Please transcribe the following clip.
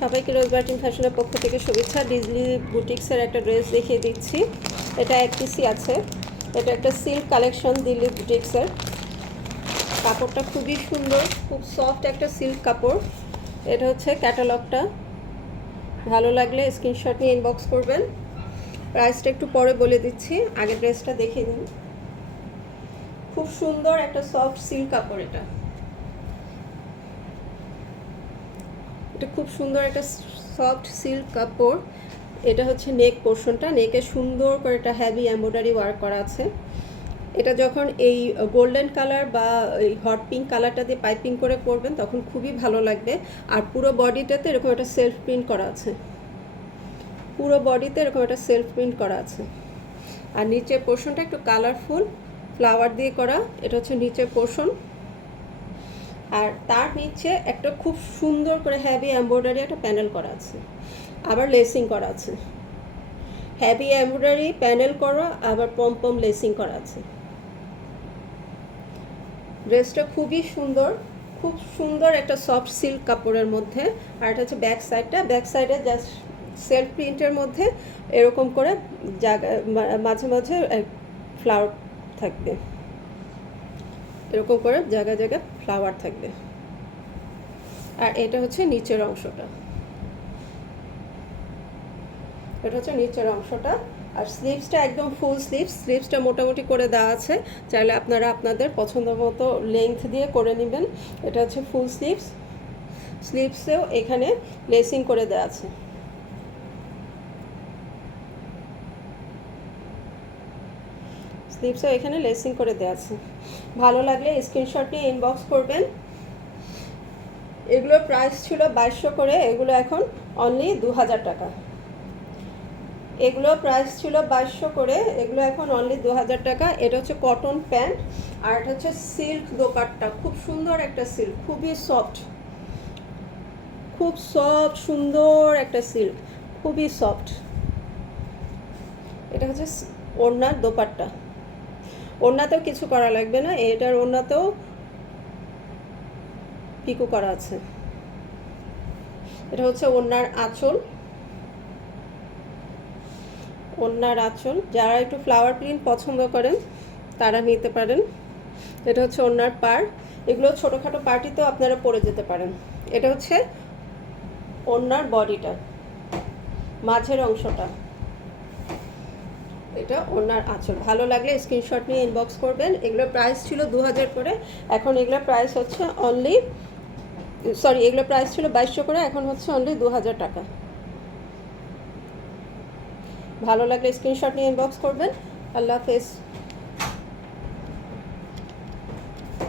সবাইকে রোজ বার্টিন ফ্যাশনের পক্ষ থেকে শুভেচ্ছা। ডিজলি বুটিক্সের একটা ড্রেস দেখিয়ে দিচ্ছি। এটা এক পিসি আছে। এটা একটা সিল্ক কালেকশন দিল্লি বুটিক্সের। কাপড়টা খুবই সুন্দর, খুব সফট একটা সিল্ক কাপড়। এটা হচ্ছে ক্যাটালগটা। ভালো লাগলে স্ক্রিনশট নিয়ে ইনবক্স করবেন। প্রাইসটা একটু পরে বলে দিচ্ছি, আগে ড্রেসটা দেখে নিন। খুব সুন্দর একটা সফট সিল্ক কাপড়। এটা খুব সুন্দর একটা সফট সিল্ক কাপড়। এটা হচ্ছে নেক পোর্শনটা। নেকে সুন্দর করে একটা হেভি এমব্রয়ডারি ওয়ার্ক করা আছে। এটা যখন এই গোল্ডেন কালার বা এই হট পিঙ্ক কালারটা দিয়ে পাইপিং করে পরবেন তখন খুবই ভালো লাগবে। আর পুরো বডিটাতে এরকম একটা সেলফ প্রিন্ট করা আছে। পুরো বডিতে এরকম একটা সেলফ প্রিন্ট করা আছে। আর নিচের পোর্শনটা একটু কালারফুল ফ্লাওয়ার দিয়ে করা। এটা হচ্ছে নিচের পোর্শন। আর তার নিচে একটা খুব সুন্দর করে হেভি এমব্রয়ডারি একটা প্যানেল করা আছে, আবার লেসিং করা আছে। হেভি এমব্রয়ডারি প্যানেল করা, আবার পম পম লেসিং করা আছে। ড্রেসটা খুবই সুন্দর, খুব সুন্দর একটা সফট সিল্ক কাপড়ের মধ্যে। আর এটা হচ্ছে ব্যাক সাইডটা। ব্যাক সাইডে জাস্ট সেলফ প্রিন্টের মধ্যে এরকম করে জায়গা মাঝে মাঝে ফ্লাওয়ার থাকবে, এরকম করে জায়গায় জায়গায় ফ্লাওয়ার থাকবে। আর এটা হচ্ছে নিচের অংশটা। এটা হচ্ছে নিচের অংশটা। আর স্লিভসটা একদম ফুল স্লিভস। স্লিভসটা মোটামুটি করে দেওয়া আছে, চাইলে আপনারা আপনাদের পছন্দ মতো লেন্থ দিয়ে করে নেবেন। এটা হচ্ছে ফুল স্লিভস। স্লিভসেও এখানে লেসিং করে দেওয়া আছে। স্লিভসেও এখানে লেসিং করে দেওয়া আছে। ভালো লাগলে স্ক্রিনশট নিয়ে ইনবক্স করবেন। এগুলোর প্রাইস ছিল 2200 করে, এগুলো এখন অনলি 2000 টাকা। এগুলো প্রাইস ছিল 2200 করে, এগুলো এখন অনলি 2000 টাকা। এটা হচ্ছে কটন প্যান্ট, আর এটা হচ্ছে সিল্ক দোপাট্টা। খুব সুন্দর একটা সিল্ক, খুবই সফট, খুব সফট সুন্দর একটা সিল্ক, খুবই সফট। এটা হচ্ছে ওড়নার দোপাট্টা। ওড়নাতেও কিছু করা লাগবে না, এটার ওড়নাতেও পিকো করা আছে। এটা হচ্ছে ওড়নার আঁচল। ওড়নার আঁচল যারা একটু ফ্লাওয়ার প্রিন্ট পছন্দ করেন তারা নিতে পারেন। এটা হচ্ছে ওড়নার পাড়। এগুলো ছোটোখাটো পার্টিতেও আপনারা পরে যেতে পারেন। এটা হচ্ছে ওড়নার বডিটা, মাঝের অংশটা। এটা ওড়নার আঁচল। ভালো লাগলে স্ক্রিনশট নিয়ে ইনবক্স করবেন। এগুলোর প্রাইস ছিল 2000 করে, এখন এগুলোর প্রাইস হচ্ছে অনলি এগুলোর প্রাইস ছিল 2200 করে, এখন হচ্ছে অনলি 2000 টাকা। ভালো লাগলে স্ক্রিনশট নিয়ে ইনবক্স করবেন। আল্লাহ হাফেজ।